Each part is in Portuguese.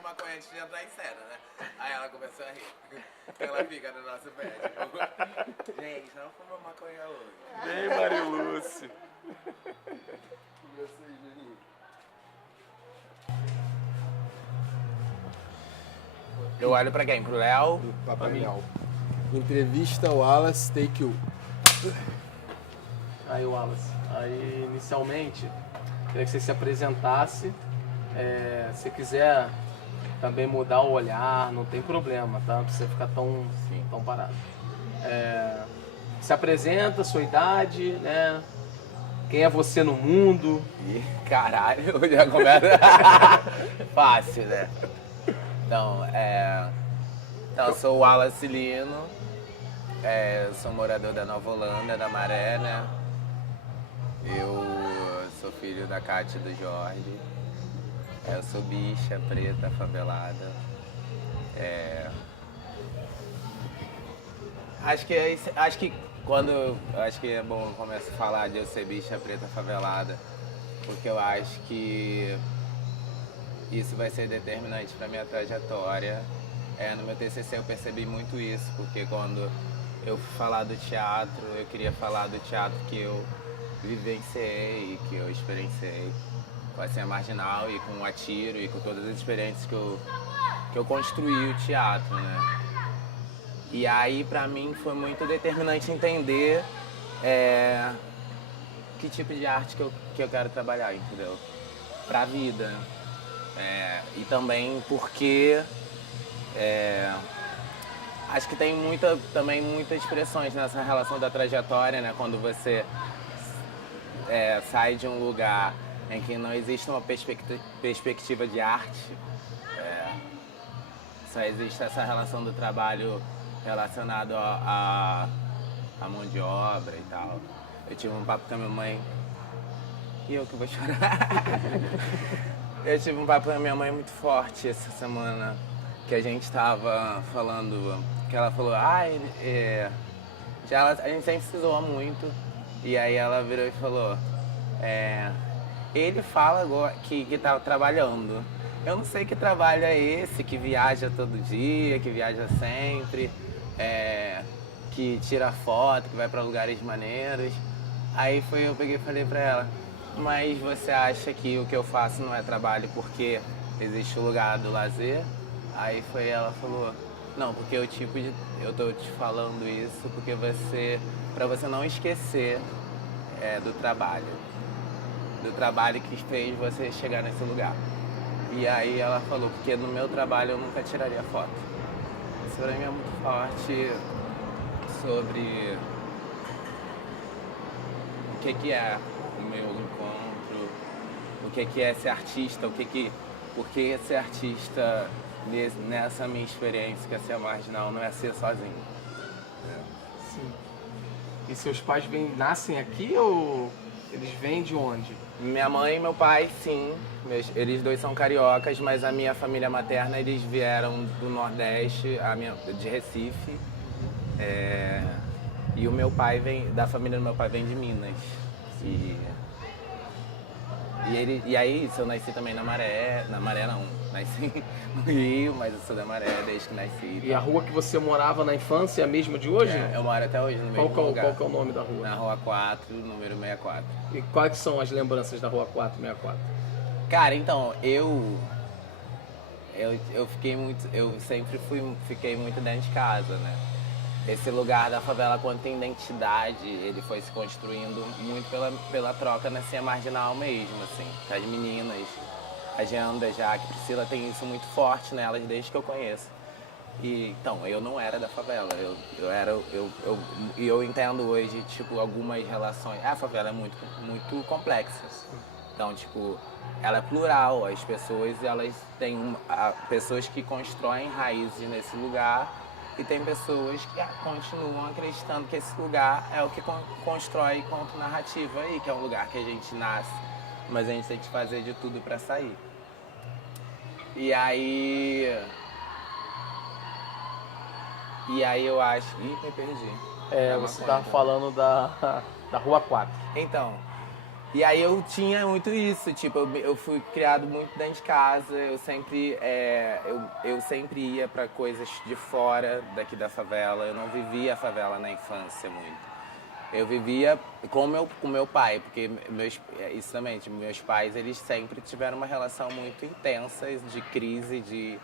fuma maconha antes de entrar em cena, né? Aí ela começou a rir. Ela fica no nosso pé, tipo, gente, não fuma maconha hoje. Bem, Marilúcio. Eu olho pra quem? Pro Léo? Papai Léo. Entrevista Wallace, take you. Aí, Wallace, aí inicialmente, queria que você se apresentasse. Se quiser também mudar o olhar, não tem problema, tá? Não precisa ficar tão parado. Se apresenta, sua idade, né? Quem é você no mundo? Ih, caralho, já começa. Fácil, né? Então, eu sou o Wallace Lino, sou morador da Nova Holanda, da Maré, né? Eu sou filho da Cátia e do Jorge. Eu sou bicha, preta, favelada. Acho que é bom eu começar a falar de eu ser bicha, preta, favelada, porque eu acho que isso vai ser determinante para minha trajetória. No meu TCC eu percebi muito isso, porque quando eu fui falar do teatro, eu queria falar do teatro que eu vivenciei e que eu experienciei com a Cena Marginal e com o Atiro e com todas as experiências que eu construí o teatro, né? E aí, pra mim, foi muito determinante entender que tipo de arte que eu quero trabalhar, entendeu? Pra vida. E também porque acho que tem muitas expressões nessa relação da trajetória, né? Quando você sai de um lugar em que não existe uma perspectiva de arte, só existe essa relação do trabalho relacionado à mão de obra e tal. Eu tive um papo com a minha mãe, e eu que vou chorar. Eu tive um papo com a minha mãe muito forte essa semana, que a gente tava falando, que ela falou, a gente sempre se zoa muito, e aí ela virou e falou, ele fala agora que tá trabalhando. Eu não sei que trabalho é esse, que viaja todo dia, que viaja sempre, que tira foto, que vai pra lugares maneiros. Aí eu peguei e falei pra ela, mas você acha que o que eu faço não é trabalho porque existe o lugar do lazer? Aí ela falou, não, porque eu tô te falando isso porque pra você não esquecer do trabalho que fez você chegar nesse lugar. E aí ela falou, porque no meu trabalho eu nunca tiraria foto. Isso pra mim é muito forte sobre o que é o meu encontro, o que é ser artista, por que ser artista nessa minha experiência, que é ser marginal, não é ser sozinho. Sim. E seus pais nascem aqui ou eles vêm de onde? Minha mãe e meu pai, sim. Eles dois são cariocas, mas a minha família materna, eles vieram do Nordeste, de Recife. E o meu pai da família do meu pai vem de Minas. E aí, eu nasci também na Maré não, nasci no Rio, mas eu sou da Maré desde que nasci. E a rua que você morava na infância é a mesma de hoje? Eu moro até hoje no mesmo lugar. Qual que é o nome da rua? Na Rua 4, número 64. E quais são as lembranças da Rua 464? Cara, então, eu fiquei muito dentro de casa, né? Esse lugar da favela, quanto tem identidade, ele foi se construindo muito pela troca na cena marginal mesmo, assim. As meninas, a Janda já, que Priscila tem isso muito forte nelas desde que eu conheço. E, então, eu não era da favela, eu entendo hoje, tipo, algumas relações. A favela é muito, muito complexa. Então, tipo, ela é plural, as pessoas, elas têm pessoas que constroem raízes nesse lugar e tem pessoas que continuam acreditando que esse lugar é o que constrói conto narrativa aí, que é um lugar que a gente nasce, mas a gente tem que fazer de tudo pra sair. E aí eu acho... Ih, me perdi. Você estava falando da Rua 4. Então, E aí eu tinha muito isso, tipo, eu fui criado muito dentro de casa, eu sempre ia pra coisas de fora daqui da favela, eu não vivia a favela na infância muito. Eu vivia com meu pai, porque isso também, tipo, meus pais, eles sempre tiveram uma relação muito intensa de crise,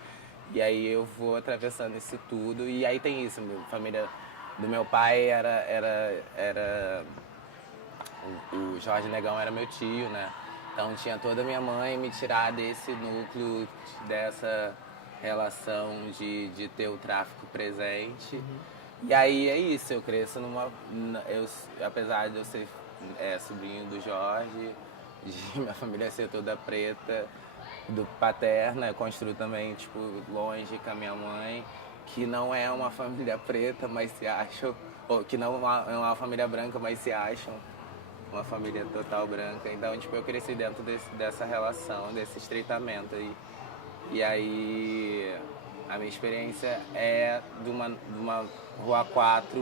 e aí eu vou atravessando isso tudo, e aí tem isso, a família do meu pai era o Jorge Negão era meu tio, né? Então tinha toda a minha mãe me tirar desse núcleo, dessa relação de ter o tráfico presente. E aí é isso, eu cresço apesar de eu ser sobrinho do Jorge, de minha família ser toda preta, do paterna, eu construo também, tipo, longe com a minha mãe, que não é uma família preta, mas se acham, ou que não é uma família branca, mas se acham uma família total branca. Então, tipo, eu cresci dentro dessa relação, desse estreitamento. E aí, a minha experiência é de uma Rua 4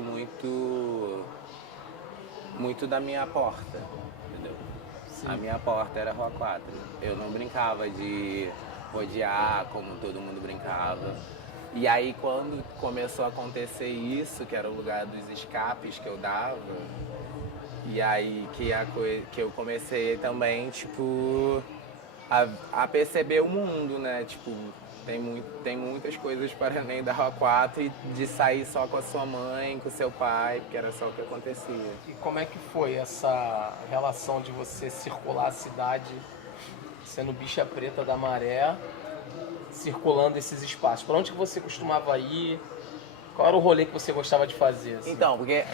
muito da minha porta, entendeu? Sim. A minha porta era a Rua 4. Eu não brincava de rodear como todo mundo brincava. E aí, quando começou a acontecer isso, que era o lugar dos escapes que eu dava, e aí que eu comecei também, tipo, a perceber o mundo, né? Tipo, tem muitas coisas para além da Rua 4 e de sair só com a sua mãe, com o seu pai, porque era só o que acontecia. E como é que foi essa relação de você circular a cidade sendo bicha preta da maré, circulando esses espaços? Para onde que você costumava ir? Qual era o rolê que você gostava de fazer? Assim? Então, porque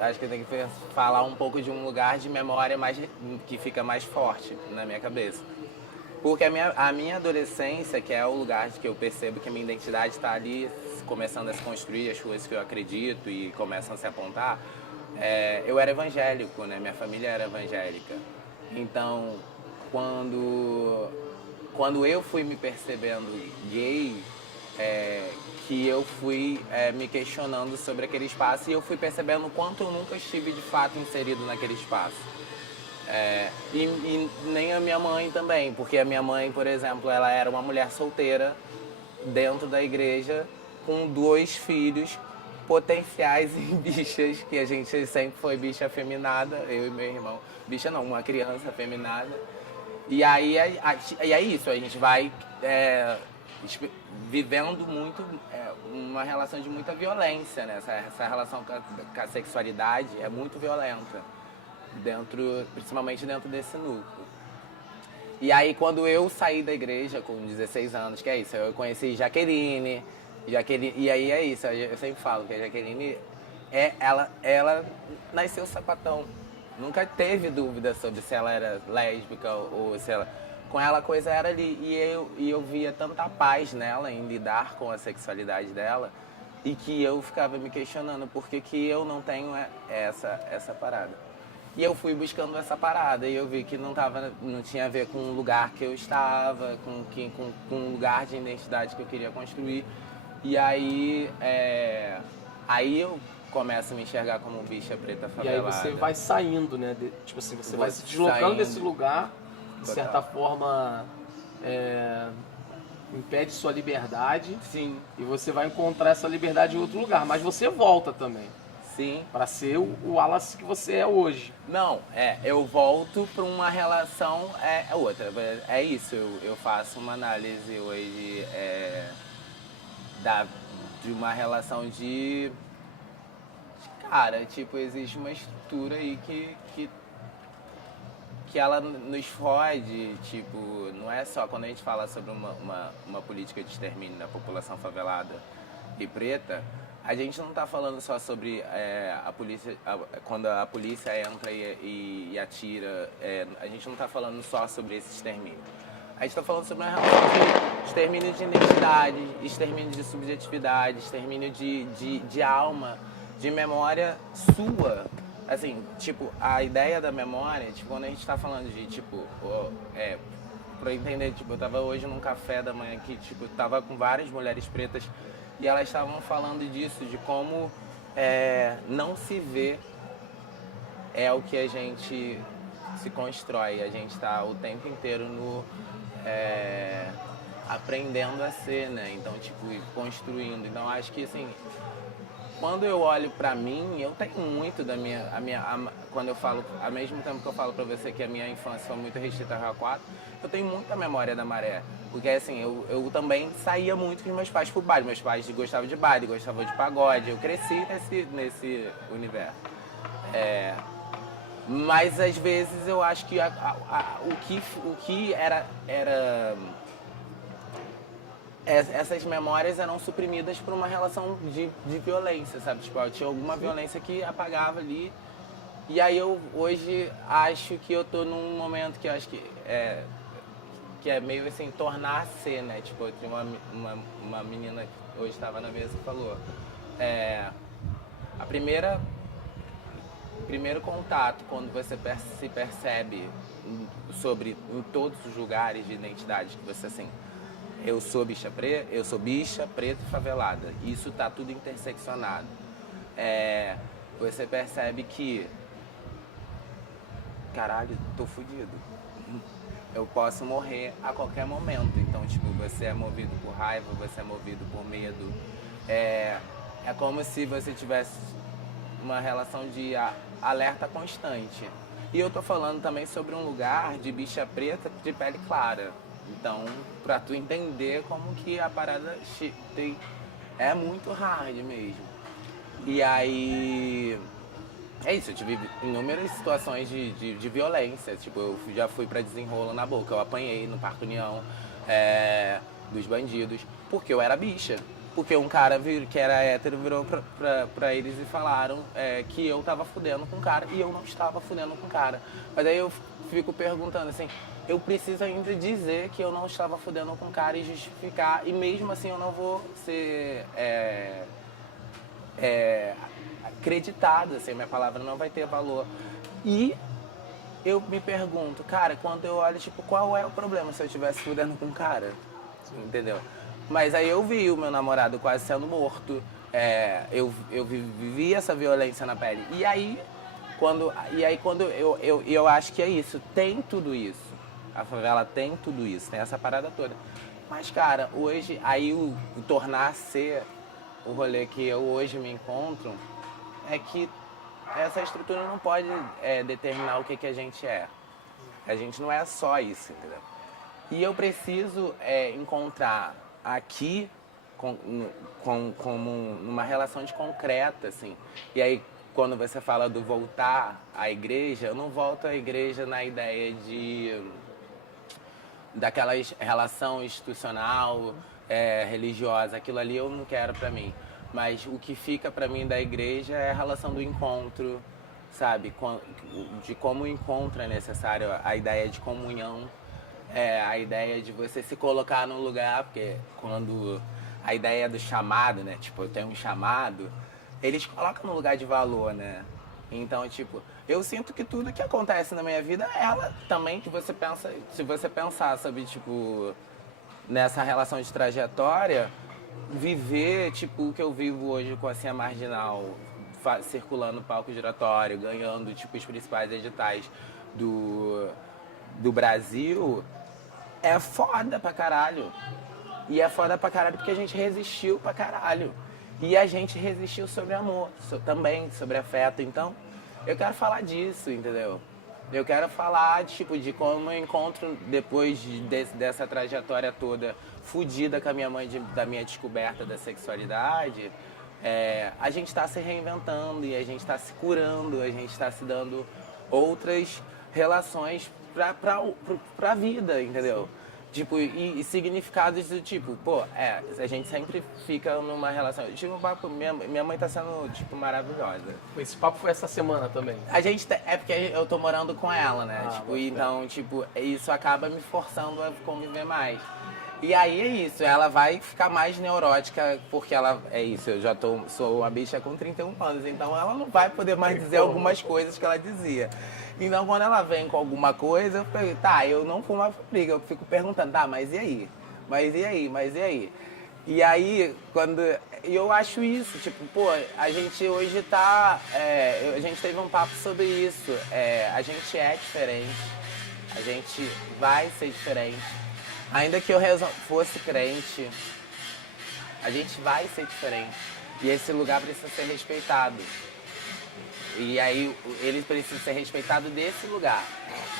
acho que eu tenho que falar um pouco de um lugar de memória que fica mais forte na minha cabeça. Porque a minha adolescência, que é o lugar que eu percebo que a minha identidade está ali começando a se construir, as coisas que eu acredito e começam a se apontar, eu era evangélico, né? Minha família era evangélica. Então, quando eu fui me percebendo gay, que eu fui me questionando sobre aquele espaço e eu fui percebendo o quanto eu nunca estive de fato inserido naquele espaço. E nem a minha mãe também, porque a minha mãe, por exemplo, ela era uma mulher solteira dentro da igreja com 2 filhos potenciais em bichas, que a gente sempre foi bicha afeminada, eu e meu irmão. Bicha não, uma criança afeminada. E aí é isso, a gente vai vivendo muito uma relação de muita violência, né? Essa relação com a sexualidade é muito violenta, principalmente dentro desse núcleo. E aí quando eu saí da igreja com 16 anos, que é isso, eu conheci Jaqueline, e aí é isso, eu sempre falo que a Jaqueline, ela nasceu sapatão. Nunca teve dúvida sobre se ela era lésbica ou se ela... Com ela a coisa era ali. E eu via tanta paz nela em lidar com a sexualidade dela e que eu ficava me questionando por que eu não tenho essa parada. E eu fui buscando essa parada e eu vi que não tinha a ver com o lugar que eu estava, com o lugar de identidade que eu queria construir. E aí eu começa a me enxergar como bicha preta favelada. E aí você vai saindo, né? Tipo assim, você vai se deslocando desse lugar, de certa forma, impede sua liberdade. Sim. E você vai encontrar essa liberdade em outro lugar, mas você volta também. Sim. Para ser o Wallace que você é hoje. Não, eu volto para uma relação outra. É isso, eu faço uma análise hoje de uma relação de... Cara, tipo, existe uma estrutura aí que ela nos fode, tipo, não é só quando a gente fala sobre uma política de extermínio da população favelada e preta, a gente não está falando só sobre a polícia, quando a polícia entra e atira, a gente não está falando só sobre esse extermínio. A gente está falando sobre uma relação de extermínio de identidade, extermínio de subjetividade, extermínio de alma, de memória sua. Assim, tipo, a ideia da memória, tipo, quando a gente tá falando de, tipo, pra entender, tipo, eu tava hoje num café da manhã que, tipo, tava com várias mulheres pretas e elas estavam falando disso, de como não se vê o que a gente se constrói, a gente tá o tempo inteiro aprendendo a ser, né? Então, tipo, construindo. Então, acho que, assim, quando eu olho pra mim, eu tenho muito da quando eu falo, ao mesmo tempo que eu falo pra você que a minha infância foi muito restrita ao A4, eu tenho muita memória da Maré. Porque, assim, eu também saía muito com os meus pais pro baile. Meus pais gostavam de baile, gostavam de pagode. Eu cresci nesse universo. Mas, às vezes, eu acho que o que era essas memórias eram suprimidas por uma relação de violência, sabe? Tipo, eu tinha alguma violência que apagava ali. E aí eu hoje acho que eu tô num momento que eu acho que é meio assim, tornar-se, né? Tipo, eu tinha uma menina que hoje estava na mesa que falou primeiro contato, quando você se percebe em todos os lugares de identidade, que você assim, eu sou bicha preta e favelada. Isso tá tudo interseccionado. Você percebe que, caralho, tô fudido. Eu posso morrer a qualquer momento. Então, tipo, você é movido por raiva, você é movido por medo. É como se você tivesse uma relação de alerta constante. E eu tô falando também sobre um lugar de bicha preta de pele clara. Então, pra tu entender como que a parada é muito hard mesmo. E aí... É isso, eu tive inúmeras situações de violência. Tipo, eu já fui pra desenrolo na boca. Eu apanhei no Parque União dos bandidos, porque eu era bicha. Porque um cara que era hétero virou pra eles e falaram que eu tava fudendo com o cara. E eu não estava fudendo com o cara. Mas aí eu fico perguntando assim, eu preciso ainda dizer que eu não estava fudendo com o cara e justificar. E mesmo assim eu não vou ser acreditado, assim, minha palavra não vai ter valor. E eu me pergunto, cara, quando eu olho, tipo, qual é o problema se eu estivesse fudendo com um cara? Entendeu? Mas aí eu vi o meu namorado quase sendo morto, eu vivi essa violência na pele. E aí quando eu acho que é isso, tem tudo isso. A favela tem tudo isso, tem essa parada toda. Mas, cara, hoje, aí o tornar ser o rolê que eu hoje me encontro é que essa estrutura não pode determinar o que a gente é. A gente não é só isso, entendeu? E eu preciso encontrar aqui como numa relação de concreta, assim. E aí, quando você fala do voltar à igreja, eu não volto à igreja na ideia daquela relação institucional, religiosa. Aquilo ali eu não quero pra mim. Mas o que fica pra mim da igreja é a relação do encontro, sabe? De como o encontro é necessário, a ideia de comunhão, a ideia de você se colocar num lugar, porque quando a ideia do chamado, né? Tipo, eu tenho um chamado, eles colocam no lugar de valor, né? Então, tipo, eu sinto que tudo que acontece na minha vida, ela também, que você pensa, se você pensar, sabe, tipo, nessa relação de trajetória, viver, tipo, o que eu vivo hoje com a Cia Marginal, circulando no palco giratório, ganhando, tipo, os principais editais do Brasil, é foda pra caralho. E é foda pra caralho porque a gente resistiu pra caralho. E a gente resistiu sobre amor, também, sobre afeto. Então, eu quero falar disso, entendeu? Eu quero falar, tipo, de como eu encontro, depois dessa trajetória toda fodida com a minha mãe, da minha descoberta da sexualidade, a gente tá se reinventando e a gente tá se curando, a gente tá se dando outras relações pra vida, entendeu? Tipo, e significados do tipo, pô, a gente sempre fica numa relação. Tipo, minha mãe tá sendo, tipo, maravilhosa. Esse papo foi essa semana também. A gente é porque eu tô morando com ela, né? Tipo, então, bem. tipo, isso acaba me forçando a conviver mais. E aí é isso, ela vai ficar mais neurótica, porque ela. É isso, eu já sou uma bicha com 31 anos, então ela não vai poder mais dizer algumas coisas que ela dizia. Então, quando ela vem com alguma coisa, eu falei, tá, eu não fumo a briga, eu fico perguntando, tá, mas e aí? Mas e aí? Mas e aí? E aí, quando E eu acho isso, tipo, pô, a gente hoje tá. A gente teve um papo sobre isso. A gente é diferente, a gente vai ser diferente. Ainda que eu fosse crente, a gente vai ser diferente. E esse lugar precisa ser respeitado. E aí ele precisa ser respeitado desse lugar.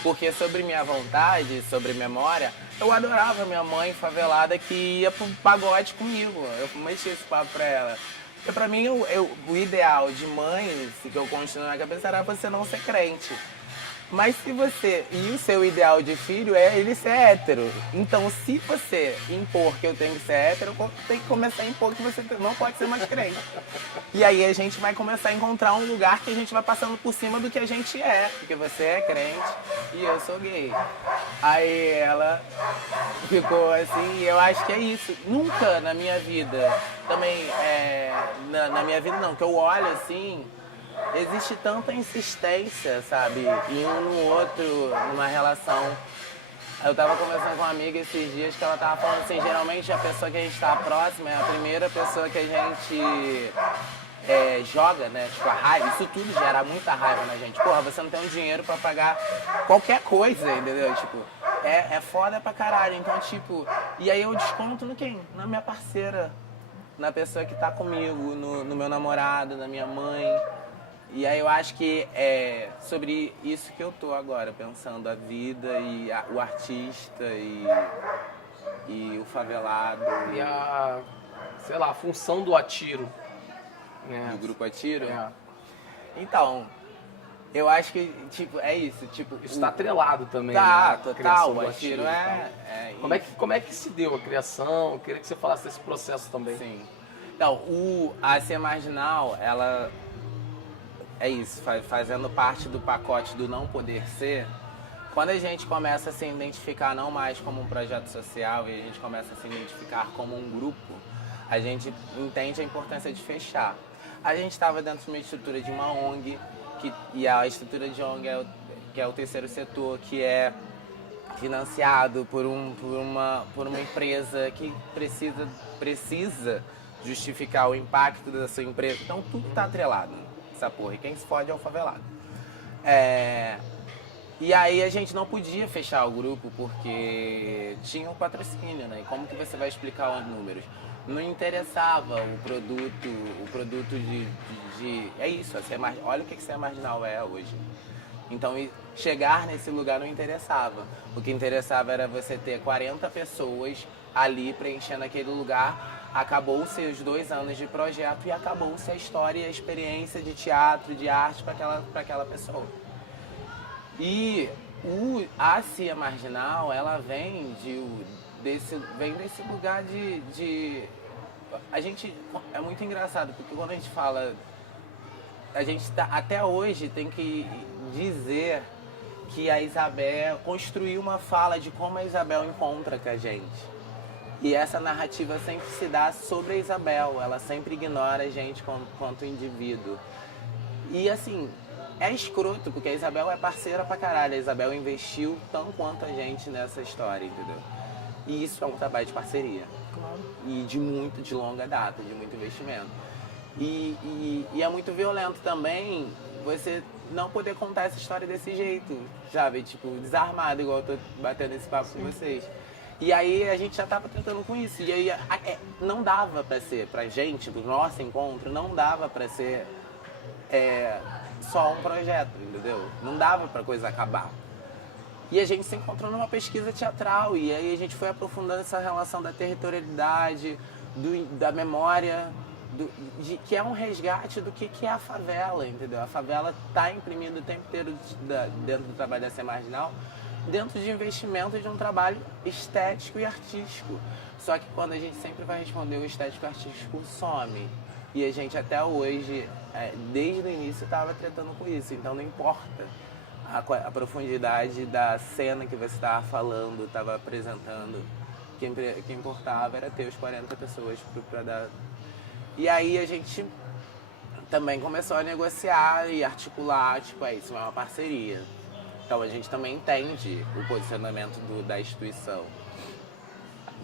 Porque sobre minha vontade, sobre memória, eu adorava minha mãe favelada que ia pro pagode comigo. Eu mexia esse papo pra ela. Porque pra mim o ideal de mãe, que eu construí na cabeça, era você não ser crente. Mas se você... E o seu ideal de filho é ele ser hétero. Então, se você impor que eu tenho que ser hétero, eu tenho que começar a impor que você não pode ser mais crente. E aí a gente vai começar a encontrar um lugar que a gente vai passando por cima do que a gente é. Porque você é crente e eu sou gay. Aí ela ficou assim, e eu acho que é isso. Nunca na minha vida, também, na minha vida não, que eu olho assim... Existe tanta insistência, sabe, em um no outro, numa relação. Eu tava conversando com uma amiga esses dias que ela tava falando assim, geralmente a pessoa que a gente tá próxima é a primeira pessoa que a gente joga, né? Tipo, a raiva, isso tudo gera muita raiva na gente. Porra, você não tem um dinheiro pra pagar qualquer coisa, entendeu? Tipo, é foda pra caralho. Então, tipo, e aí eu desconto no quem? Na minha parceira, na pessoa que tá comigo, no meu namorado, na minha mãe. E aí eu acho que é sobre isso que eu tô agora, pensando a vida e o artista e o favelado. E a função do Atiro. Né? Do grupo Atiro? É. Então, eu acho que, tipo, é isso. Tipo, Isso tá atrelado também. Tá, né? total. Do O Atiro como é que se deu a criação? Eu queria que você falasse desse processo também. Sim. Então, a Ser Marginal, ela... É isso, fazendo parte do pacote do não poder ser, quando a gente começa a se identificar não mais como um projeto social e a gente começa a se identificar como um grupo, a gente entende a importância de fechar. A gente estava dentro de uma estrutura de uma ONG, e a estrutura de ONG que é o terceiro setor, que é financiado por uma empresa que precisa justificar o impacto da sua empresa. Então tudo está atrelado. Essa porra. E quem se fode é o favelado. E aí a gente não podia fechar o grupo porque tinha um patrocínio, né? E como que você vai explicar os números? Não interessava o produto de é isso, olha o que Ser Marginal é hoje. Então chegar nesse lugar não interessava. O que interessava era você ter 40 pessoas ali preenchendo aquele lugar. Acabou-se os 2 anos de projeto e acabou-se a história e a experiência de teatro, de arte para aquela pessoa. E a Cia Marginal, ela vem desse lugar de... A gente... É muito engraçado, porque quando a gente fala... A gente até hoje tem que dizer que a Isabel construiu uma fala de como a Isabel encontra com a gente. E essa narrativa sempre se dá sobre a Isabel, ela sempre ignora a gente quanto indivíduo. E assim, é escroto, porque a Isabel é parceira pra caralho, a Isabel investiu tão quanto a gente nessa história, entendeu? E isso é um trabalho de parceria. Claro. E de longa data, de muito investimento. E é muito violento também você não poder contar essa história desse jeito, sabe? Tipo, desarmado, igual eu tô batendo esse papo com vocês. E aí a gente já tava tratando com isso. E aí não dava pra ser, pra gente, do nosso encontro, não dava pra ser só um projeto, entendeu? Não dava pra coisa acabar. E a gente se encontrou numa pesquisa teatral. E aí a gente foi aprofundando essa relação da territorialidade, da memória, que é um resgate do que é a favela, entendeu? A favela tá imprimindo o tempo inteiro dentro do trabalho da Ser Marginal, dentro de investimento de um trabalho estético e artístico. Só que quando a gente sempre vai responder o estético e artístico, some. E a gente até hoje, desde o início, estava tratando com isso. Então não importa a profundidade da cena que você estava falando, estava apresentando. O que importava era ter os 40 pessoas para dar. E aí a gente também começou a negociar e articular, tipo, isso é uma parceria. Então a gente também entende o posicionamento da instituição.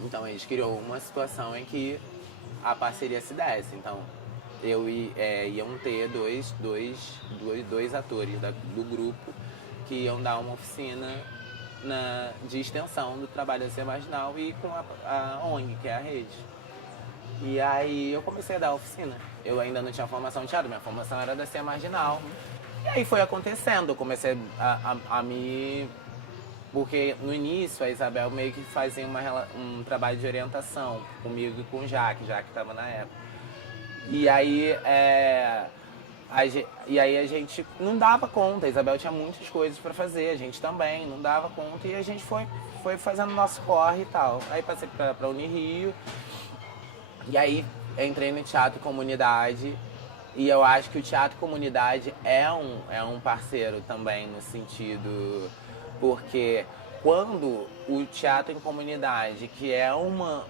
Então a gente criou uma situação em que a parceria se desse. Então, iam ter dois atores do grupo que iam dar uma oficina de extensão do trabalho da Cia Marginal e com a ONG, que é a rede. E aí eu comecei a dar oficina. Eu ainda não tinha formação de teatro, minha formação era da Cia Marginal. E aí foi acontecendo, eu comecei a me... Porque no início a Isabel meio que fazia um trabalho de orientação comigo e com o Jaque estava na época. E aí, a gente não dava conta, a Isabel tinha muitas coisas para fazer, a gente também não dava conta e a gente foi fazendo nosso corre e tal. Aí passei para Unirio e aí entrei no Teatro Comunidade e eu acho que o Teatro Comunidade é um parceiro também no sentido... Porque quando o teatro em comunidade, que é uma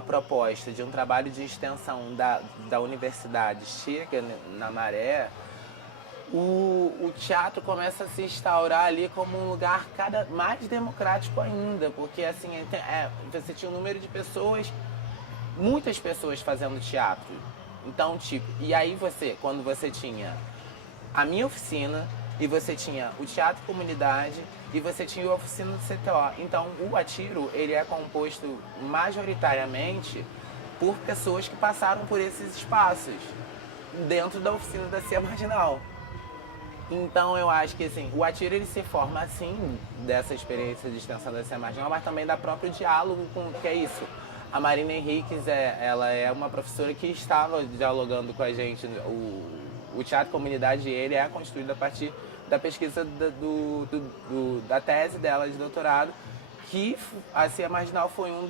proposta de um trabalho de extensão da universidade, chega na Maré, o teatro começa a se instaurar ali como um lugar cada mais democrático ainda, porque assim, você tinha um número de pessoas, muitas pessoas fazendo teatro. Então, e aí quando você tinha a minha oficina, e você tinha o Teatro Comunidade e você tinha a oficina do CTO. Então, o Atiro, ele é composto majoritariamente por pessoas que passaram por esses espaços dentro da oficina da Cia Marginal. Então, eu acho que assim, o Atiro ele se forma assim dessa experiência de extensão da Cia Marginal, mas também dá próprio diálogo com o que é isso. A Marina Henriques, ela é uma professora que estava dialogando com a gente. O Teatro Comunidade, ele é construído a partir da pesquisa da tese dela de doutorado, que a Cia Marginal foi um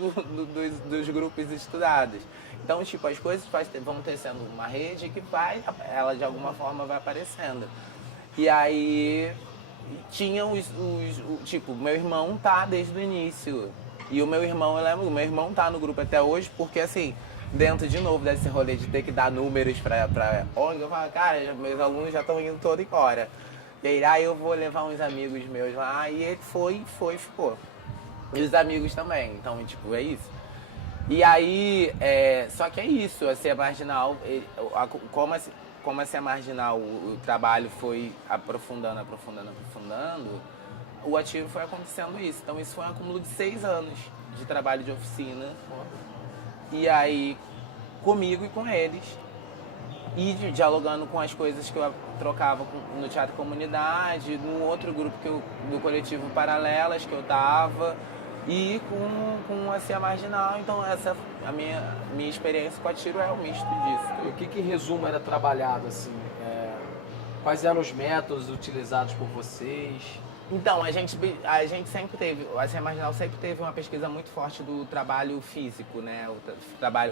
dos grupos estudados. Então, tipo, as coisas vão tecendo uma rede que ela de alguma forma vai aparecendo. E aí, tinha tipo, meu irmão tá desde o início. E o meu irmão, eu lembro, o meu irmão tá no grupo até hoje, porque assim... Dentro, de novo, desse rolê de ter que dar números pra ONG, eu falo, cara, meus alunos já estão indo todos embora. E aí, eu vou levar uns amigos meus lá, e ele ficou. E os amigos também, então, tipo, é isso. E aí, só que é isso, a Cia Marginal, como a Cia Marginal, o trabalho foi aprofundando, o Atiro foi acontecendo isso. Então, isso foi um acúmulo de 6 anos de trabalho de oficina. E aí, comigo e com eles, e dialogando com as coisas que eu trocava no Teatro Comunidade, no outro grupo do coletivo Paralelas que eu tava, e com a Cia Marginal. Então, a minha experiência com a Tiro é um misto disso. E o que em resumo era trabalhado, assim? Quais eram os métodos utilizados por vocês? Então, a gente sempre teve, a Cia Marginal sempre teve uma pesquisa muito forte do trabalho físico, né?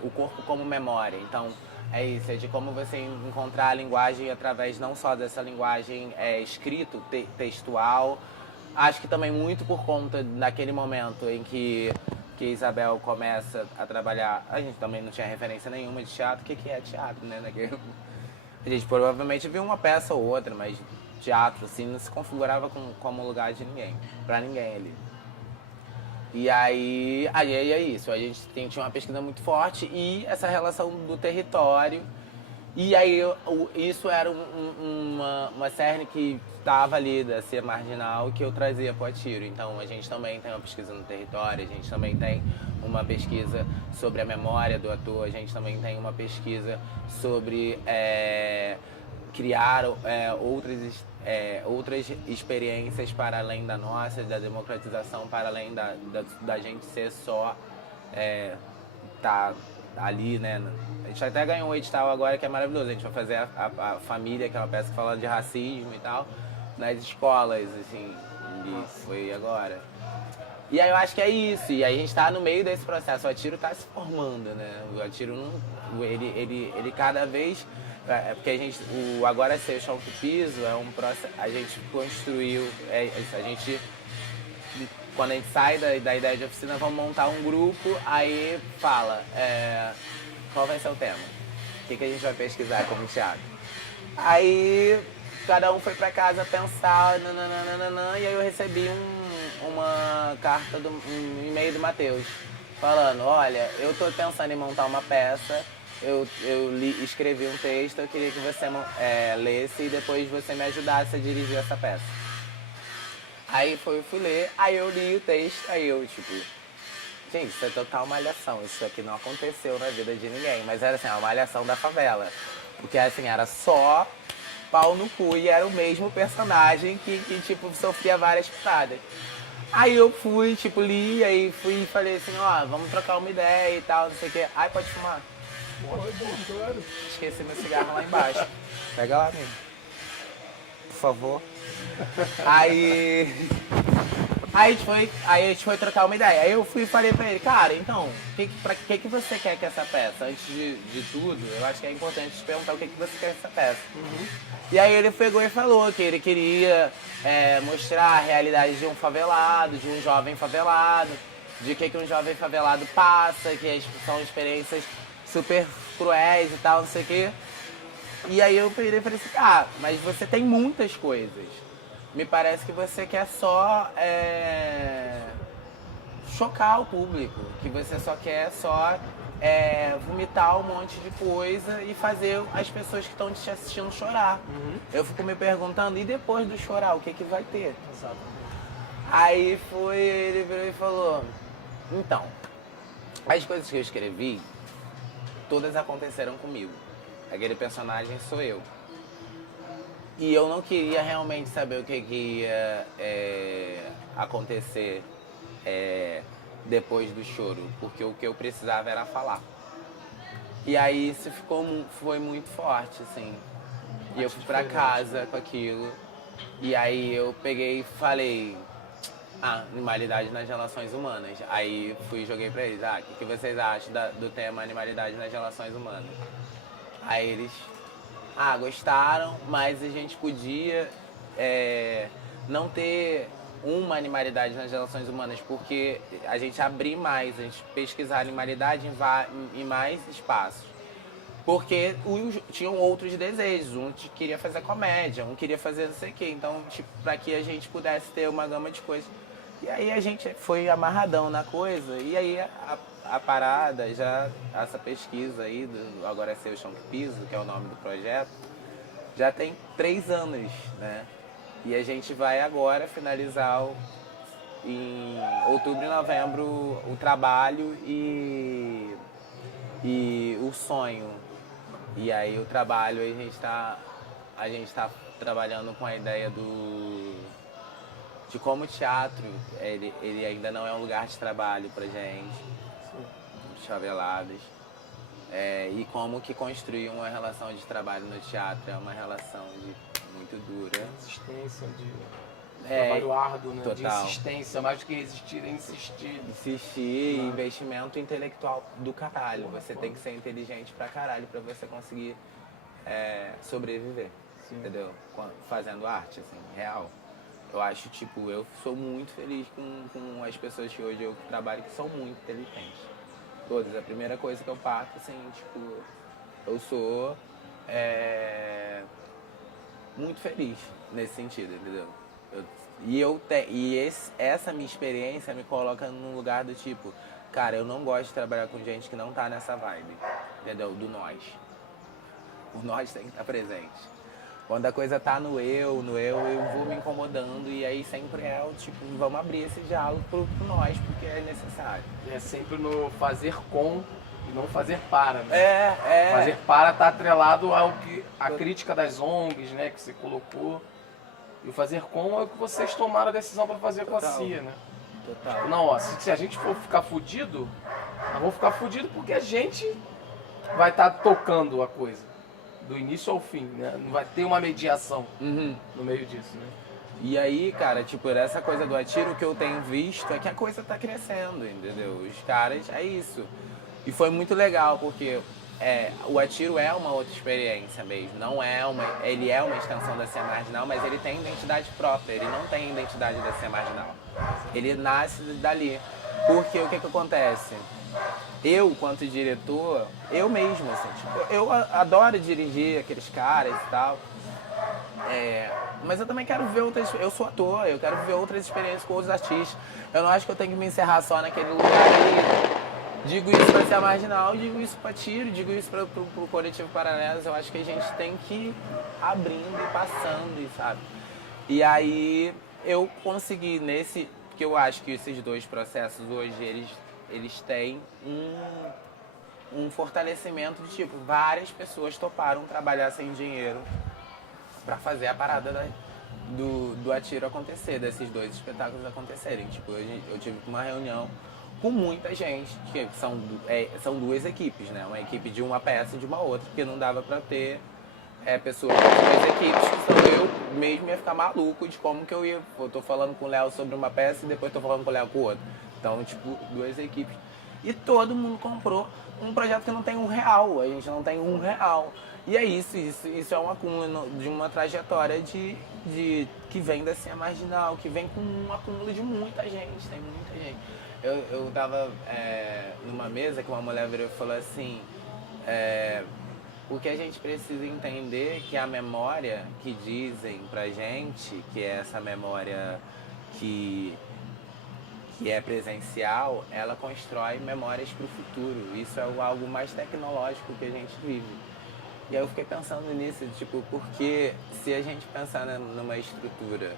O corpo como memória. Então, é isso, é de como você encontrar a linguagem através não só dessa linguagem escrito, textual. Acho que também muito por conta daquele momento em que Isabel começa a trabalhar. A gente também não tinha referência nenhuma de teatro. O que é teatro, né? A gente provavelmente viu uma peça ou outra, mas... teatro, assim, não se configurava como lugar de ninguém, pra ninguém ali. E aí é isso, a gente tinha uma pesquisa muito forte e essa relação do território. E aí isso era uma cerne que estava ali da Cia Marginal que eu trazia pro Atiro. Então a gente também tem uma pesquisa no território, a gente também tem uma pesquisa sobre a memória do ator, a gente também tem uma pesquisa sobre... criar outras experiências para além da nossa, da democratização, para além da gente ser só tá ali, né? A gente até ganhou um edital agora que é maravilhoso. A gente vai fazer a Família, que é uma peça que fala de racismo e tal, nas escolas, assim, e foi agora. E aí eu acho que é isso, e aí a gente tá no meio desse processo, o Atiro tá se formando, né? O Atiro não... Ele cada vez... porque a gente... O Agora Sei o Chão do Piso é um processo... A gente construiu... a gente... Quando a gente sai da ideia de oficina, vamos montar um grupo, aí fala... qual vai ser o tema? O que a gente vai pesquisar como teatro? Aí... Cada um foi pra casa pensar... Nananana, e aí eu recebi uma carta, um e-mail do Matheus. falando, olha, eu tô pensando em montar uma peça, escrevi um texto, eu queria que você lesse e depois você me ajudasse a dirigir essa peça. Aí eu fui ler, aí eu li o texto, aí eu, tipo, gente, isso é total malhação, isso aqui não aconteceu na vida de ninguém, mas era assim, a malhação da favela. Porque assim, era só pau no cu e era o mesmo personagem que tipo, sofria várias putadas. Aí eu fui, tipo, li, aí fui e falei assim, ó, vamos trocar uma ideia e tal, não sei o quê. Ai, pode fumar? Claro. Esqueci meu cigarro lá embaixo. Pega lá, amigo. Por favor. Aí a gente foi trocar uma ideia. Aí eu fui e falei pra ele, cara, então, pra que você quer que essa peça? Antes de tudo, eu acho que é importante te perguntar o que você quer dessa peça. E aí ele pegou e falou que ele queria mostrar a realidade de um favelado, de um jovem favelado, de que um jovem favelado passa, que são experiências super cruéis e tal, não sei o quê. E aí eu peguei e falei assim, mas você tem muitas coisas. Me parece que você quer só chocar o público, que você só quer vomitar um monte de coisa e fazer as pessoas que estão te assistindo chorar. Eu fico me perguntando, e depois do chorar, o que vai ter? Exato. Aí ele virou e falou, então, as coisas que eu escrevi, todas aconteceram comigo. Aquele personagem sou eu. E eu não queria realmente saber o que ia acontecer depois do choro, porque o que eu precisava era falar. E aí isso foi muito forte, assim. E eu fui pra casa com aquilo. E aí eu peguei e falei, animalidade nas relações humanas. Aí fui e joguei pra eles, o que vocês acham do tema animalidade nas relações humanas? Aí eles, gostaram, mas a gente podia não ter uma animalidade nas relações humanas, porque a gente abrir mais, a gente pesquisar animalidade em mais espaços. Porque tinham outros desejos, um queria fazer comédia, um queria fazer não sei o quê, então, tipo, para que a gente pudesse ter uma gama de coisas. E aí a gente foi amarradão na coisa, e aí a parada, essa pesquisa aí, Agora é Seu Chão que Piso, que é o nome do projeto, já tem 3 anos, né? E a gente vai agora finalizar em outubro e novembro o trabalho e o sonho. E aí o trabalho, a gente tá trabalhando com a ideia de como o teatro, ele ainda não é um lugar de trabalho pra gente, os favelados. E como que construir uma relação de trabalho no teatro é uma relação muito dura. Insistência, trabalho árduo, né? De Total. insistência, mais do que resistir, é insistir. Insistir, investimento intelectual do caralho. Você tem que ser inteligente pra caralho pra você conseguir sobreviver, entendeu? Fazendo arte, assim, real. Eu acho, tipo, eu sou muito feliz com as pessoas que hoje eu trabalho que são muito inteligentes. Todas. A primeira coisa que eu parto, assim, tipo, eu sou muito feliz nesse sentido, entendeu? Essa minha experiência me coloca num lugar do tipo, cara, eu não gosto de trabalhar com gente que não tá nessa vibe, entendeu? Do nós. O nós tem que estar presente. Quando a coisa tá no eu vou me incomodando e aí sempre tipo, vamos abrir esse diálogo pro nós, porque é necessário. É sempre no fazer com e não fazer para, né? Fazer para tá atrelado à crítica das ONGs, né, que você colocou. E o fazer com é o que vocês tomaram a decisão para fazer com a CIA, né? Total. Não, se a gente for ficar fudido, nós vamos ficar fudido porque a gente vai estar tocando a coisa. Do início ao fim, né? Não vai ter uma mediação no meio disso, né? E aí, cara, tipo, essa coisa do Atiro, o que eu tenho visto é que a coisa tá crescendo, entendeu? Os caras, é isso. E foi muito legal, porque o Atiro é uma outra experiência mesmo. Ele é uma extensão da Cia Marginal, mas ele tem identidade própria, ele não tem identidade da Cia Marginal. Ele nasce dali. Porque o que acontece? Eu, quanto diretor, eu mesmo, assim, tipo, eu adoro dirigir aqueles caras e tal. Mas eu também quero ver outras. Eu sou ator, eu quero ver outras experiências com outros artistas. Eu não acho que eu tenho que me encerrar só naquele lugar ali. Digo isso pra ser marginal, digo isso pra tiro, digo isso pro coletivo Paralelos. Eu acho que a gente tem que ir abrindo e passando, e sabe? E aí eu consegui nesse, porque eu acho que esses dois processos hoje, eles têm um fortalecimento de tipo, várias pessoas toparam trabalhar sem dinheiro pra fazer a parada do Atiro acontecer, desses dois espetáculos acontecerem. Tipo, eu tive uma reunião com muita gente, que são duas equipes, né? Uma equipe de uma peça e de uma outra, porque não dava pra ter pessoas das duas equipes, que são eu mesmo ia ficar maluco de como que eu tô falando com o Léo sobre uma peça e depois tô falando com o Léo com o outro. Então, tipo, duas equipes. E todo mundo comprou um projeto que não tem R$1, a gente não tem R$1. E é isso é um acúmulo de uma trajetória que vem da cena marginal, que vem com um acúmulo de muita gente, tem muita gente. Eu tava numa mesa que uma mulher virou e falou assim, o que a gente precisa entender é que a memória que dizem pra gente, que é essa memória que é presencial, ela constrói memórias para o futuro. Isso é algo mais tecnológico que a gente vive. E aí eu fiquei pensando nisso, tipo, porque se a gente pensar numa estrutura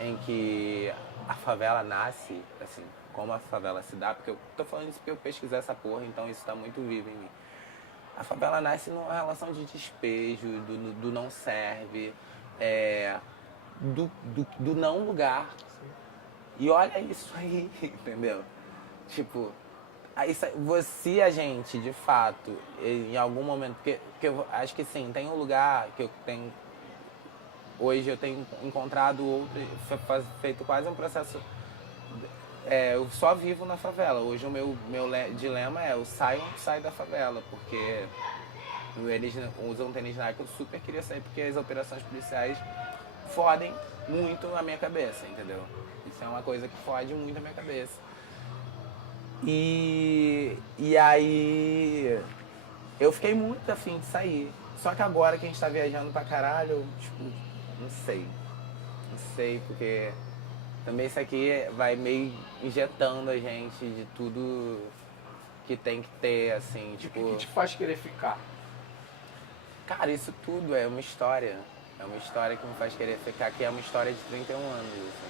em que a favela nasce, assim, como a favela se dá, porque eu tô falando isso porque eu pesquisei essa porra, então isso tá muito vivo em mim. A favela nasce numa relação de despejo, do não serve, do não lugar. E olha isso aí, entendeu? Tipo, se a gente, de fato, em algum momento... Porque eu acho que sim, tem um lugar que eu tenho... Hoje eu tenho encontrado outro, feito quase um processo... eu só vivo na favela. Hoje o meu dilema é, eu saio ou não saio da favela, porque eles usam tênis Nike, eu super queria sair, porque as operações policiais fodem muito a minha cabeça, entendeu? Isso é uma coisa que fode muito a minha cabeça. E aí eu fiquei muito afim de sair. Só que agora que a gente tá viajando pra caralho, eu, tipo, não sei. Não sei, porque também isso aqui vai meio injetando a gente de tudo que tem que ter, assim, tipo... O que te faz querer ficar? Cara, isso tudo é uma história. É uma história que me faz querer ficar, que é uma história de 31 anos, assim.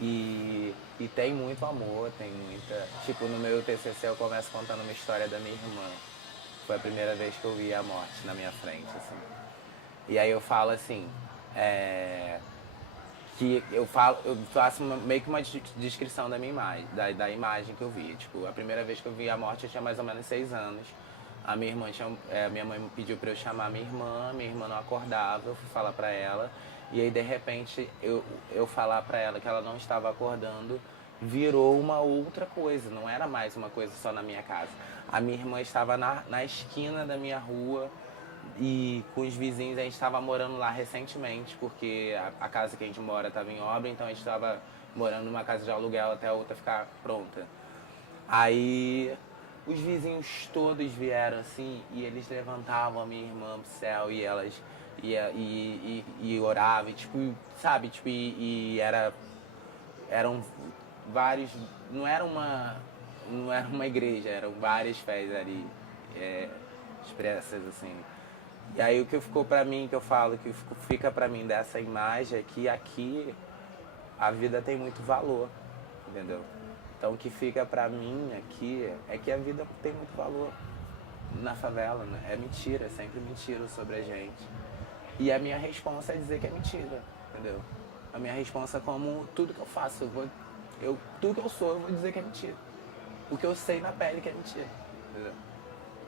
E tem muito amor, tem muita... Tipo, no meu TCC eu começo contando uma história da minha irmã. Foi a primeira vez que eu vi a morte na minha frente, assim. E aí eu falo assim, que eu faço meio que uma descrição da minha imagem, da imagem que eu vi. Tipo, a primeira vez que eu vi a morte eu tinha mais ou menos 6 anos. A minha irmã minha mãe me pediu pra eu chamar minha irmã não acordava, eu fui falar pra ela. E aí, de repente, eu falar pra ela que ela não estava acordando, virou uma outra coisa, não era mais uma coisa só na minha casa. A minha irmã estava na esquina da minha rua e com os vizinhos, a gente estava morando lá recentemente, porque a casa que a gente mora estava em obra, então a gente estava morando numa casa de aluguel até a outra ficar pronta. Aí os vizinhos todos vieram assim e eles levantavam a minha irmã pro céu e elas e oravam, e, tipo, sabe, tipo, eram vários, não era uma igreja, eram várias fés ali expressas assim. E aí o que ficou pra mim, que eu falo, que fica pra mim dessa imagem é que aqui a vida tem muito valor, entendeu? Então o que fica pra mim aqui é que a vida tem muito valor na favela, né? É mentira, é sempre mentira sobre a gente. E a minha responsa é dizer que é mentira, entendeu? A minha responsa, como tudo que eu faço, tudo que eu sou, eu vou dizer que é mentira. Porque eu sei na pele que é mentira, entendeu?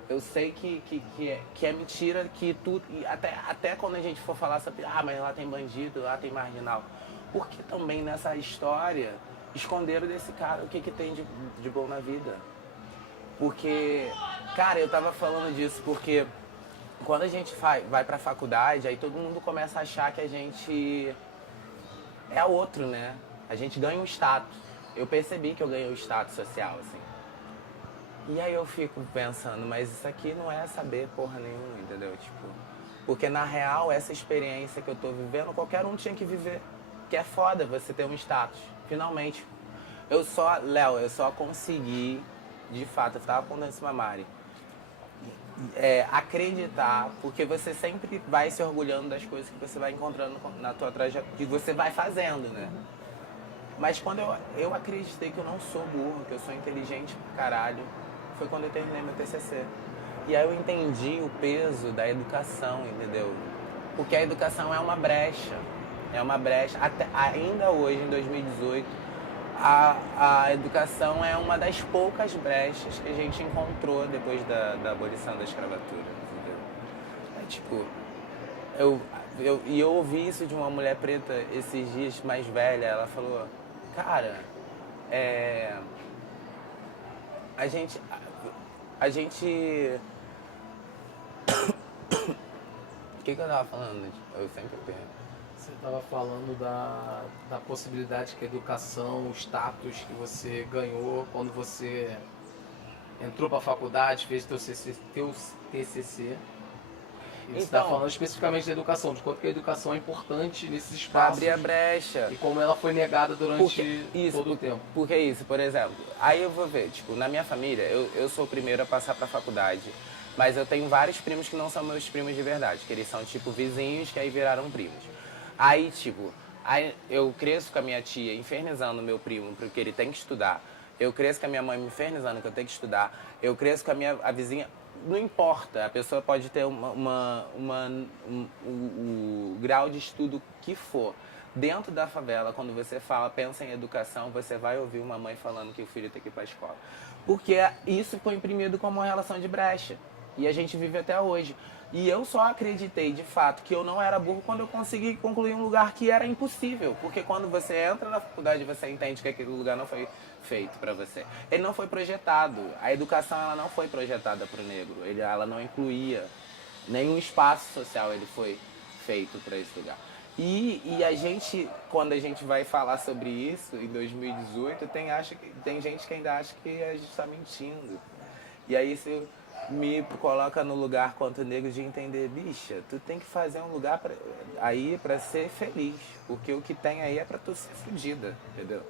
Eu sei que é mentira, que tudo... E até quando a gente for falar sobre, mas lá tem bandido, lá tem marginal. Porque também nessa história esconderam desse cara o que tem de bom na vida. Porque, cara, eu tava falando disso porque quando a gente vai pra faculdade, aí todo mundo começa a achar que a gente é outro, né? A gente ganha um status. Eu percebi que eu ganhei um status social, assim. E aí eu fico pensando, mas isso aqui não é saber porra nenhuma, entendeu? Tipo, porque na real, essa experiência que eu tô vivendo, qualquer um tinha que viver. Que é foda você ter um status, finalmente. Léo, eu só consegui, de fato, eu tava contando isso pra Mari, acreditar, porque você sempre vai se orgulhando das coisas que você vai encontrando na tua trajetória, que você vai fazendo, né? Mas quando eu acreditei que eu não sou burro, que eu sou inteligente pra caralho, foi quando eu terminei meu TCC. E aí eu entendi o peso da educação, entendeu? Porque a educação é uma brecha. É uma brecha. Ainda hoje, em 2018, a educação é uma das poucas brechas que a gente encontrou depois da abolição da escravatura, entendeu? É tipo, eu ouvi isso de uma mulher preta esses dias, mais velha. Ela falou, cara, a gente... O que eu tava falando? Eu sempre pergunto. Você estava falando da possibilidade que a educação, o status que você ganhou quando você entrou para a faculdade, fez teu TCC. E você está falando especificamente da educação, de quanto que a educação é importante nesses espaços. Abrir a brecha. E como ela foi negada durante todo o tempo. Porque isso, por exemplo, aí eu vou ver, tipo, na minha família, eu sou o primeiro a passar pra faculdade, mas eu tenho vários primos que não são meus primos de verdade, que eles são, tipo, vizinhos que aí viraram primos. Aí, tipo, eu cresço com a minha tia infernizando meu primo porque ele tem que estudar. Eu cresço com a minha mãe me infernizando que eu tenho que estudar. Eu cresço com a vizinha... Não importa, a pessoa pode ter o grau de estudo que for. Dentro da favela, quando você pensa em educação, você vai ouvir uma mãe falando que o filho tem que ir para a escola. Porque isso foi imprimido como uma relação de brecha. E a gente vive até hoje. E eu só acreditei, de fato, que eu não era burro quando eu consegui concluir um lugar que era impossível. Porque quando você entra na faculdade, você entende que aquele lugar não foi feito para você. Ele não foi projetado. A educação ela não foi projetada para o negro. Ela não incluía nenhum espaço social. Ele foi feito para esse lugar. E a gente, quando a gente vai falar sobre isso, em 2018, tem gente que ainda acha que a gente está mentindo. E aí isso me coloca no lugar quanto negro de entender, bicha, tu tem que fazer um lugar aí pra ser feliz. Porque o que tem aí é pra tu ser fodida, entendeu?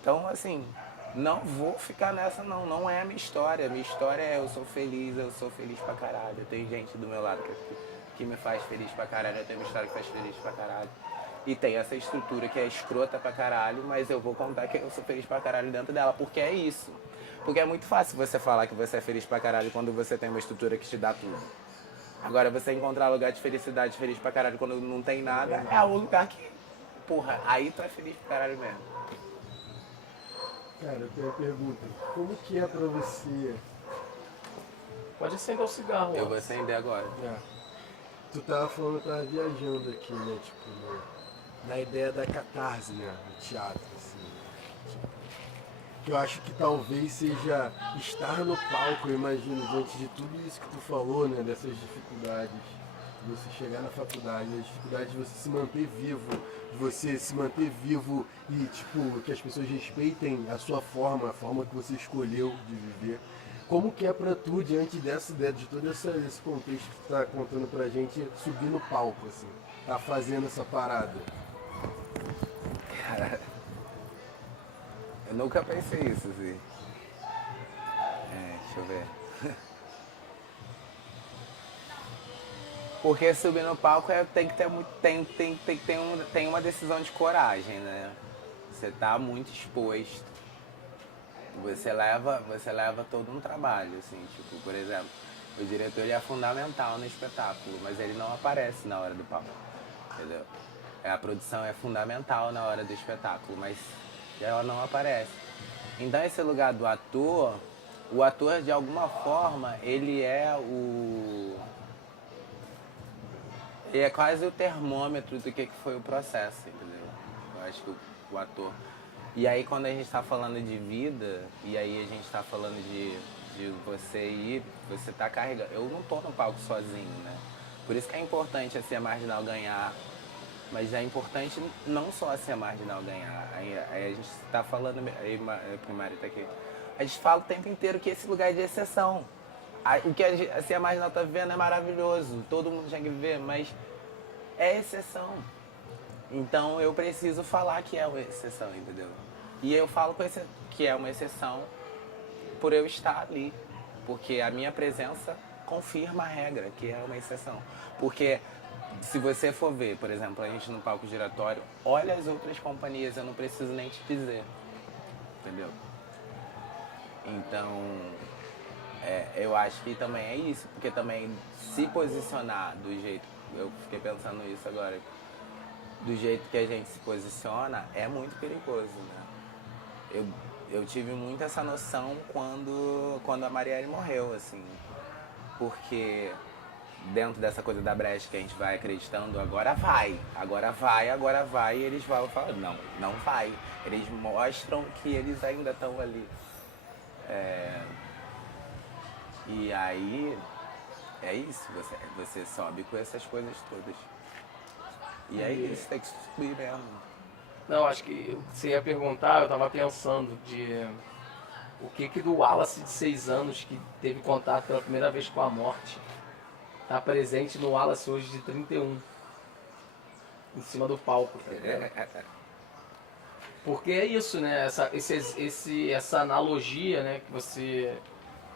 Então, assim, não vou ficar nessa não. Não é a minha história. Minha história é eu sou feliz pra caralho. Tem gente do meu lado que me faz feliz pra caralho. Eu tenho uma história que faz feliz pra caralho. E tem essa estrutura que é escrota pra caralho, mas eu vou contar que eu sou feliz pra caralho dentro dela, porque é isso. Porque é muito fácil você falar que você é feliz pra caralho quando você tem uma estrutura que te dá tudo. Agora, você encontrar lugar de felicidade, feliz pra caralho quando não tem nada, é o lugar que, porra, aí tu é feliz pra caralho mesmo. Cara, eu tenho uma pergunta. Como que é pra você... Pode acender o cigarro. Eu vou acender agora. Tu tava falando, tava viajando aqui, né? Tipo, na ideia da catarse, né? Do teatro, assim. Que eu acho que talvez seja estar no palco, eu imagino, diante de tudo isso que tu falou, né? Dessas dificuldades, de você chegar na faculdade, as dificuldades de você se manter vivo, e, tipo, que as pessoas respeitem a sua forma, a forma que você escolheu de viver. Como que é pra tu, diante de todo esse contexto que tu tá contando pra gente, subir no palco, assim, tá fazendo essa parada? Cara, eu nunca pensei isso, assim. Deixa eu ver. Porque subir no palco tem que ter muito. Tem uma decisão de coragem, né? Você tá muito exposto. Você leva todo um trabalho, assim, tipo, por exemplo, o diretor ele é fundamental no espetáculo, mas ele não aparece na hora do palco, entendeu? A produção é fundamental na hora do espetáculo, mas ela não aparece. Então esse lugar do ator, o ator de alguma forma, ele é quase o termômetro do que foi o processo, entendeu? Eu acho que o ator... E aí quando a gente está falando de vida, e aí a gente está falando de você ir, você tá carregando... Eu não tô no palco sozinho, né? Por isso que é importante a Ser Marginal ganhar, mas é importante não só a Ser Marginal ganhar. Aí a gente está falando, aí o Mário tá aqui, a gente fala o tempo inteiro que esse lugar é de exceção. O que a Ser Marginal tá vivendo é maravilhoso, todo mundo tinha que viver, mas é exceção. Então eu preciso falar que é uma exceção, entendeu? E eu falo que é uma exceção por eu estar ali. Porque a minha presença confirma a regra, que é uma exceção. Porque se você for ver, por exemplo, a gente no palco giratório, olha as outras companhias, eu não preciso nem te dizer. Entendeu? Então, eu acho que também é isso. Porque também se posicionar do jeito... Eu fiquei pensando nisso agora. Do jeito que a gente se posiciona, é muito perigoso, né? Eu tive muito essa noção quando a Marielle morreu, assim. Porque dentro dessa coisa da brecha que a gente vai acreditando, agora vai, e eles vão falar, não, não vai. Eles mostram que eles ainda estão ali. E aí, é isso, você sobe com essas coisas todas. E é isso, tem que subir mesmo. Não, acho que você ia perguntar, eu tava pensando o que do Wallace de 6 anos que teve contato pela primeira vez com a morte tá presente no Wallace hoje de 31, em cima do palco, tá ligado? Porque é isso, né? Essa analogia, né, que você,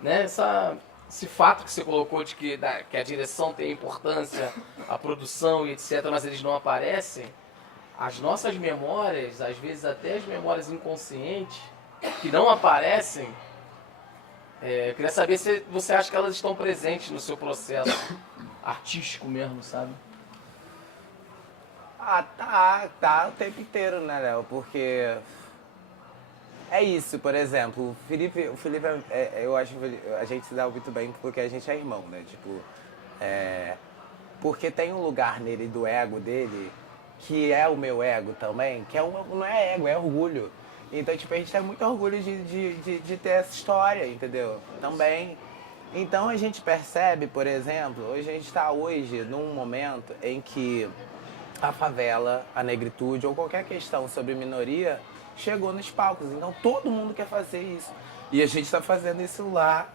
né, esse fato que você colocou de que a direção tem importância, a produção e etc, mas eles não aparecem. As nossas memórias, às vezes até as memórias inconscientes, que não aparecem, eu queria saber se você acha que elas estão presentes no seu processo artístico mesmo, sabe? Ah, tá o tempo inteiro, né, Léo? Porque é isso, por exemplo, o Felipe eu acho que a gente se dá muito bem porque a gente é irmão, né? Tipo, porque tem um lugar nele do ego dele, que é o meu ego também, que não é ego, é orgulho. Então, tipo, a gente tem muito orgulho de ter essa história, entendeu? Também. Então a gente percebe, por exemplo, hoje a gente está num momento em que a favela, a negritude ou qualquer questão sobre minoria chegou nos palcos. Então todo mundo quer fazer isso. E a gente está fazendo isso lá,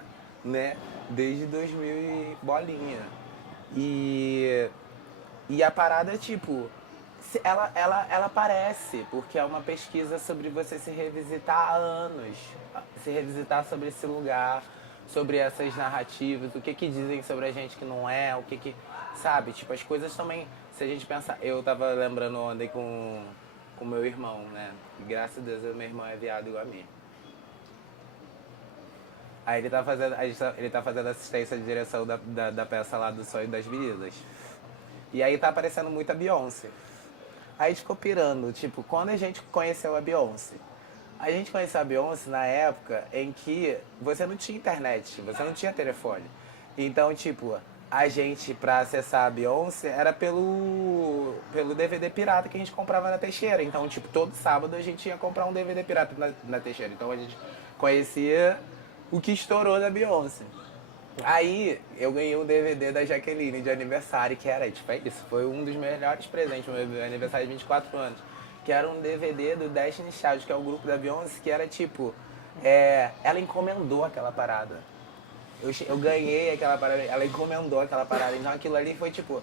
né? Desde 2000 e bolinha. E a parada, tipo, ela aparece, porque é uma pesquisa sobre você se revisitar há anos. Se revisitar sobre esse lugar, sobre essas narrativas, o que dizem sobre a gente que não é, sabe? Tipo, as coisas também, se a gente pensar... Eu tava lembrando ontem com meu irmão, né? E graças a Deus, meu irmão é viado igual a mim. Aí ele tá fazendo assistência de direção da peça lá do Sonho das Meninas. E aí tá aparecendo muito a Beyoncé. Aí a gente ficou pirando, tipo, quando a gente conheceu a Beyoncé? A gente conheceu a Beyoncé na época em que você não tinha internet, você não tinha telefone. Então, tipo, a gente, pra acessar a Beyoncé, era pelo DVD pirata que a gente comprava na Teixeira. Então, tipo, todo sábado a gente ia comprar um DVD pirata na Teixeira. Então a gente conhecia o que estourou da Beyoncé. Aí eu ganhei um DVD da Jaqueline de aniversário, que era, tipo, isso foi um dos melhores presentes, meu aniversário de 24 anos. Que era um DVD do Destiny Child, que é o grupo da Beyoncé, que era tipo, ela encomendou aquela parada. Eu ganhei aquela parada, ela encomendou aquela parada, então aquilo ali foi tipo...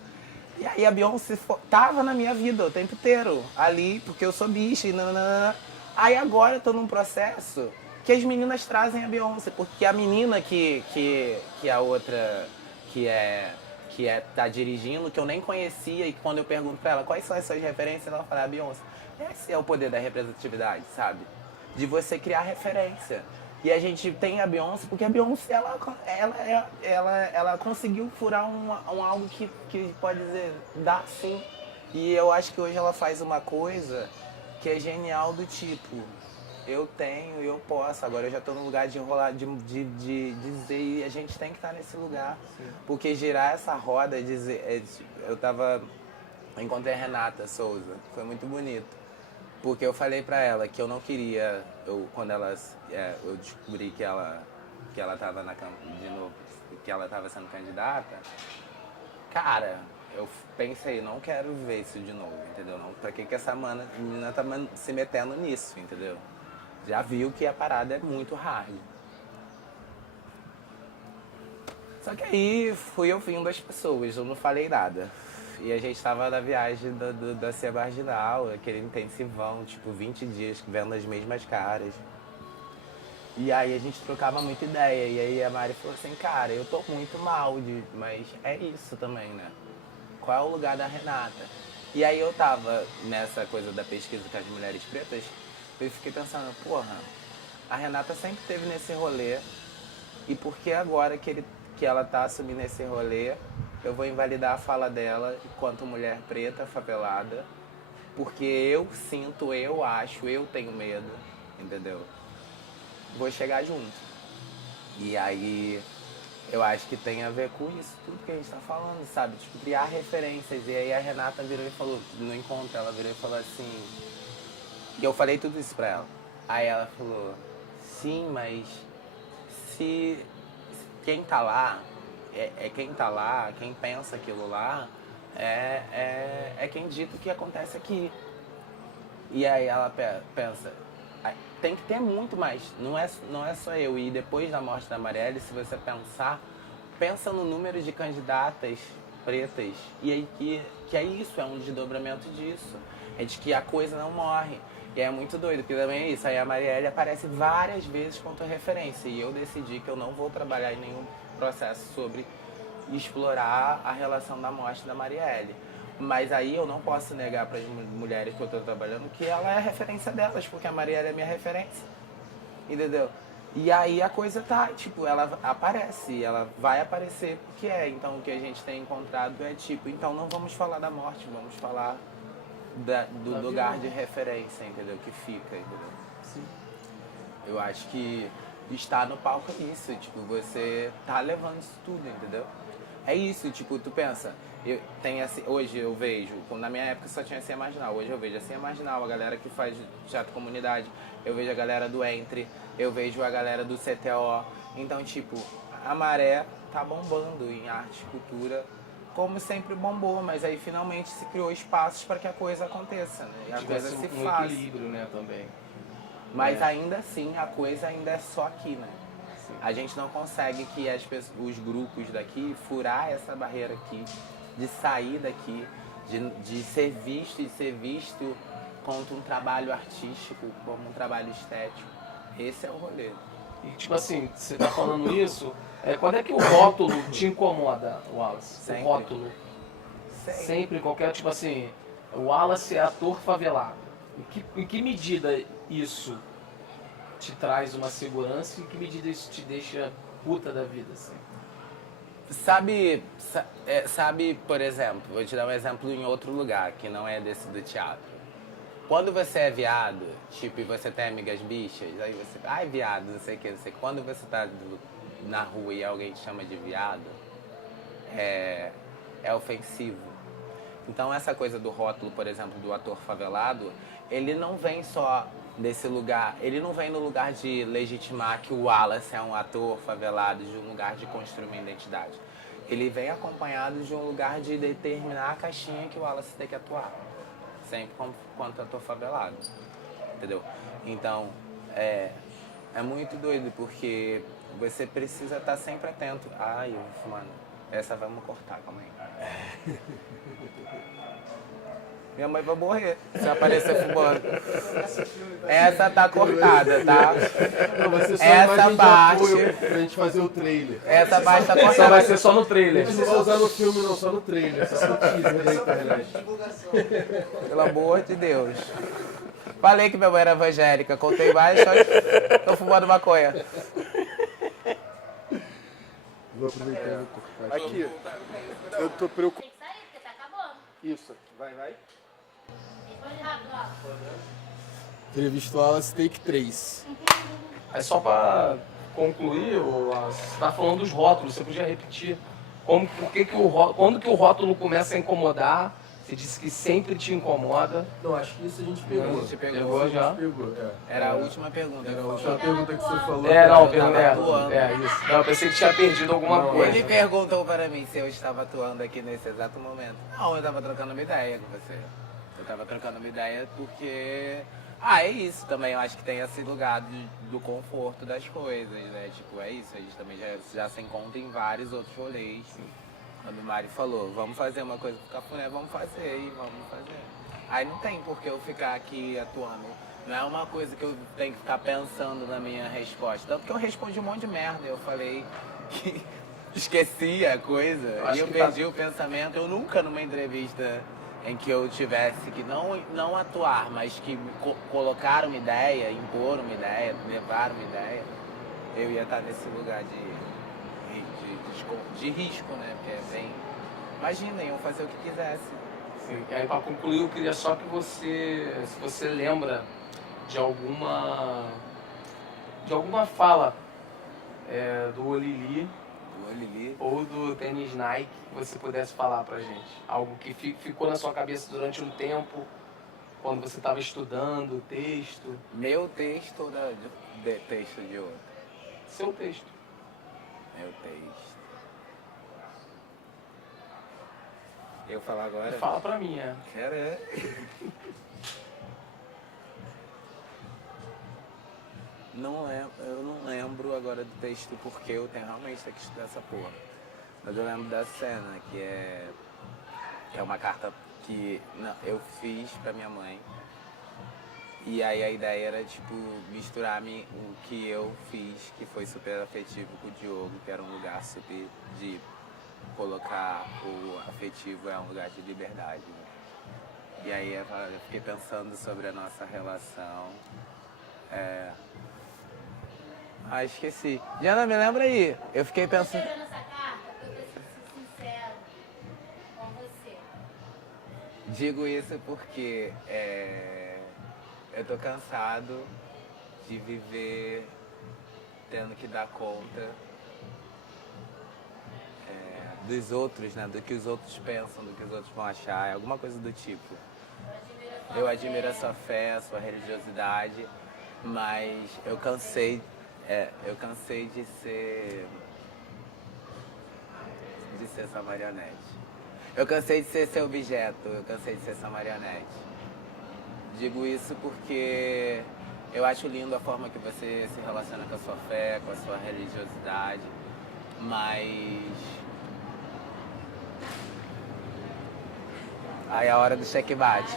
E aí a Beyoncé tava na minha vida o tempo inteiro, ali, porque eu sou bicha e nananana. Aí agora eu tô num processo que as meninas trazem a Beyoncé, porque a menina que a outra, tá dirigindo, que eu nem conhecia, e quando eu pergunto pra ela quais são as suas referências, ela fala a Beyoncé. Esse é o poder da representatividade, sabe? De você criar referência. E a gente tem a Beyoncé, porque a Beyoncé, ela conseguiu furar algo que pode dizer, dá sim. E eu acho que hoje ela faz uma coisa que é genial do tipo, eu tenho e eu posso, agora eu já tô no lugar de enrolar, de dizer, e a gente tem que estar nesse lugar. Sim. Porque girar essa roda, eu encontrei a Renata Souza, foi muito bonito. Porque eu falei pra ela que eu não queria, quando eu descobri que ela tava de novo, que ela tava sendo candidata, cara, eu pensei, não quero ver isso de novo, entendeu? Não, pra que essa menina tá se metendo nisso, entendeu? Já viu que a parada é muito hard. Só que aí fui ouvindo as pessoas, eu não falei nada. E a gente tava na viagem da Cia Marginal, aquele intensivão, tipo, 20 dias vendo as mesmas caras. E aí a gente trocava muita ideia. E aí a Mari falou assim, cara, eu tô muito mal, mas é isso também, né? Qual é o lugar da Renata? E aí eu tava nessa coisa da pesquisa com as mulheres pretas, eu fiquei pensando, porra, a Renata sempre esteve nesse rolê, e por que agora que ela tá assumindo esse rolê, eu vou invalidar a fala dela enquanto mulher preta, favelada, porque eu sinto, eu acho, eu tenho medo, entendeu? Vou chegar junto. E aí eu acho que tem a ver com isso, tudo que a gente tá falando, sabe? Tipo, criar referências. E aí a Renata virou e falou, no encontro, ela virou e falou assim... E eu falei tudo isso pra ela. Aí ela falou, sim, mas se quem tá lá, quem tá lá, quem pensa aquilo lá, é quem dita o que acontece aqui. E aí ela pensa, tem que ter muito mais, não é só eu. E depois da morte da Marielle, se você pensa no número de candidatas pretas, e aí que é isso, é um desdobramento disso, é de que a coisa não morre. E é muito doido, porque também é isso, aí a Marielle aparece várias vezes quanto referência, e eu decidi que eu não vou trabalhar em nenhum processo sobre explorar a relação da morte da Marielle. Mas aí eu não posso negar para as mulheres que eu estou trabalhando que ela é a referência delas, porque a Marielle é minha referência, entendeu? E aí a coisa tá, tipo, ela aparece, ela vai aparecer porque é. Então o que a gente tem encontrado é tipo, então não vamos falar da morte, vamos falar do lugar de referência, entendeu? Que fica, entendeu? Sim. Eu acho que estar no palco é isso, tipo, você tá levando isso tudo, entendeu? É isso, tipo, tu pensa, hoje eu vejo, na minha época só tinha Cia Marginal, hoje eu vejo a Cia Marginal, a galera que faz teatro comunidade, eu vejo a galera do Entre, eu vejo a galera do CTO, então, tipo, a maré tá bombando em arte e cultura, como sempre bombou, mas aí finalmente se criou espaços para que a coisa aconteça, né? E a coisa se faça. Equilíbrio, né, também. Mas ainda assim, a coisa ainda é só aqui, né? Sim. A gente não consegue que os grupos daqui furar essa barreira aqui, de sair daqui, de ser visto e ser visto como um trabalho artístico, como um trabalho estético. Esse é o rolê. E tipo assim, você tá falando isso, quando é que o rótulo te incomoda, Wallace? Sempre. O rótulo. Sempre, qualquer, tipo assim, o Wallace é ator favelado. Em que medida isso te traz uma segurança e em que medida isso te deixa puta da vida, assim? Sabe, por exemplo, vou te dar um exemplo em outro lugar, que não é desse do teatro. Quando você é viado, tipo, e você tem amigas bichas, aí você, ai viado, não sei o que, não sei. Quando você tá na rua e alguém te chama de viado, é ofensivo. Então essa coisa do rótulo, por exemplo, do ator favelado, ele não vem só desse lugar, ele não vem no lugar de legitimar que o Wallace é um ator favelado, de um lugar de construir uma identidade. Ele vem acompanhado de um lugar de determinar a caixinha que o Wallace tem que atuar, sempre quanto ator favelado, entendeu? Então, é muito doido, porque você precisa estar sempre atento. Ai, mano, essa vamos cortar, calma aí. Minha mãe vai morrer se aparecer fumando. Essa tá cortada, tá? Não, vai ser só Essa imagem de parte- apoio pra gente fazer o trailer. Essa parte tá Só vai cortada. ser só no Não trailer. precisa usar no filme, não, só no trailer. Só no teaser da internet. Pelo amor de Deus. Falei que minha mãe era evangélica, contei mais, só tô fumando maconha. Vou aproveitar e vou cortar. Aqui, eu tô preocupado. Tem que sair, porque tá acabando. Isso, vai. Responde rápido, ó. Entrevista Wallace, take 3. Aí só pra concluir, você tá falando dos rótulos, você podia repetir. Quando que o rótulo começa a incomodar? Você disse que sempre te incomoda. Não, acho que isso a gente pegou. A gente pegou. Pegou já? Pegou, Era a última pergunta. Era a última pergunta que você falou. Não, Eu tava atuando. isso. Não, eu pensei que tinha perdido alguma Não, coisa. Ele perguntou para mim se eu estava atuando aqui nesse exato momento. Não, eu estava trocando uma ideia com você. Eu estava trocando uma ideia porque... é isso também. Eu acho que tem esse lugar do conforto das coisas, né? Tipo, é isso. A gente também já se encontra em vários outros rolês. Quando o Mari falou, vamos fazer uma coisa pro Cafuné, vamos fazer, e vamos fazer. Aí não tem por que eu ficar aqui atuando. Não é uma coisa que eu tenho que ficar pensando na minha resposta. Tanto que eu respondi um monte de merda. Eu falei que esqueci a coisa e eu perdi o pensamento. Eu nunca, numa entrevista em que eu tivesse que não atuar, mas que colocar uma ideia, impor uma ideia, levar uma ideia, eu ia estar nesse lugar de risco, né? Porque é bem... Imagina, iam fazer o que quisesse. Sim. E aí, para concluir, eu queria só que você, se você lembra de alguma fala do Olili ou do tênis Nike que você pudesse falar pra gente. Algo que ficou na sua cabeça durante um tempo, quando você estava estudando o texto. Meu texto ou texto de outro? Seu texto. Meu texto. Eu falar agora? Fala pra mim, Cara. Eu não lembro agora do texto porque eu tenho realmente que estudar essa porra. Mas eu lembro da cena, que é uma carta que eu fiz pra minha mãe. E aí a ideia era, tipo, misturar o que eu fiz, que foi super afetivo com o Diogo, que era um lugar super de colocar o afetivo é um lugar de liberdade. Né? E aí eu fiquei pensando sobre a nossa relação. Esqueci. Diana, me lembra aí. Eu fiquei pensando... Escrevendo essa carta, eu preciso ser sincero com você. Digo isso porque eu tô cansado de viver tendo que dar conta dos outros, né? Do que os outros pensam, do que os outros vão achar, alguma coisa do tipo. Eu admiro a sua fé, a sua religiosidade, mas eu cansei de ser essa marionete. Eu cansei de ser seu objeto, eu cansei de ser essa marionete. Digo isso porque eu acho lindo a forma que você se relaciona com a sua fé, com a sua religiosidade, mas... Aí é a hora do checkmate.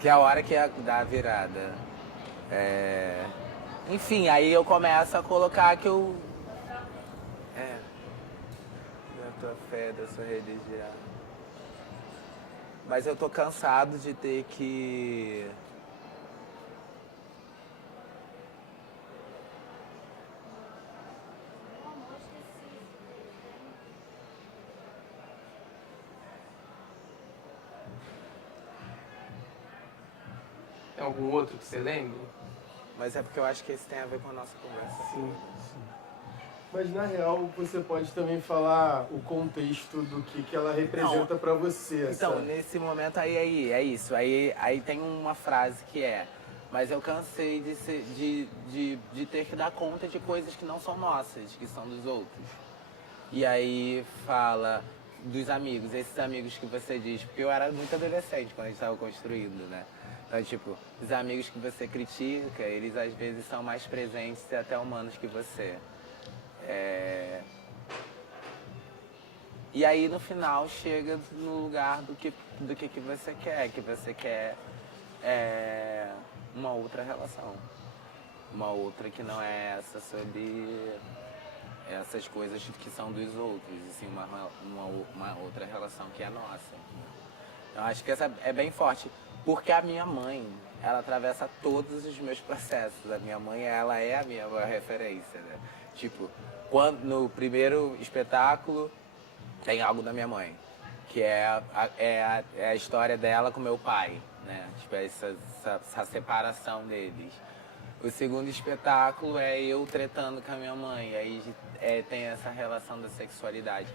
Que é a hora que é da virada. Enfim, aí eu começo a colocar que eu... da tua fé, da sua religião. Mas eu tô cansado de ter que... Tem algum outro que você lembre? Mas é porque eu acho que esse tem a ver com a nossa conversa. Sim. Mas na real você pode também falar o contexto do que ela representa pra você. Então, nesse momento aí é isso. Aí tem uma frase que mas eu cansei de ter que dar conta de coisas que não são nossas, que são dos outros. E aí fala dos amigos, esses amigos que você diz, porque eu era muito adolescente quando a gente estava construindo, né? Então, tipo, os amigos que você critica, eles às vezes são mais presentes e até humanos que você. E aí no final chega no lugar do que você quer, uma outra relação. Uma outra que não é essa sobre essas coisas que são dos outros, e sim uma outra relação que é nossa. Eu acho que essa é bem forte, porque a minha mãe, ela atravessa todos os meus processos. A minha mãe, ela é a minha maior referência, né? Tipo, no primeiro espetáculo tem algo da minha mãe, que é a história dela com meu pai, né? Tipo, essa separação deles. O segundo espetáculo é eu tretando com a minha mãe, aí tem essa relação da sexualidade.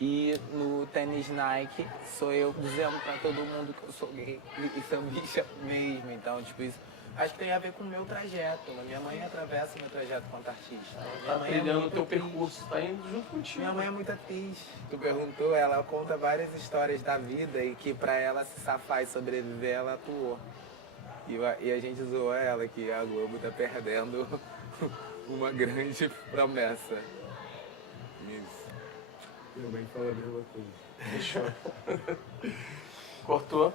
E no tênis Nike sou eu dizendo pra todo mundo que eu sou gay e sou bicha mesmo. Então, tipo, isso acho que tem a ver com o meu trajeto. A minha mãe atravessa o meu trajeto quanto artista. Tá trilhando o teu percurso, tá indo junto contigo. Minha mãe é muito atriz. Tu perguntou, ela conta várias histórias da vida e que pra ela se safar e sobreviver, ela atuou. E a gente zoou ela que a Globo tá perdendo uma grande promessa. Isso. Minha mãe fala a mesma coisa. Fechou. Cortou?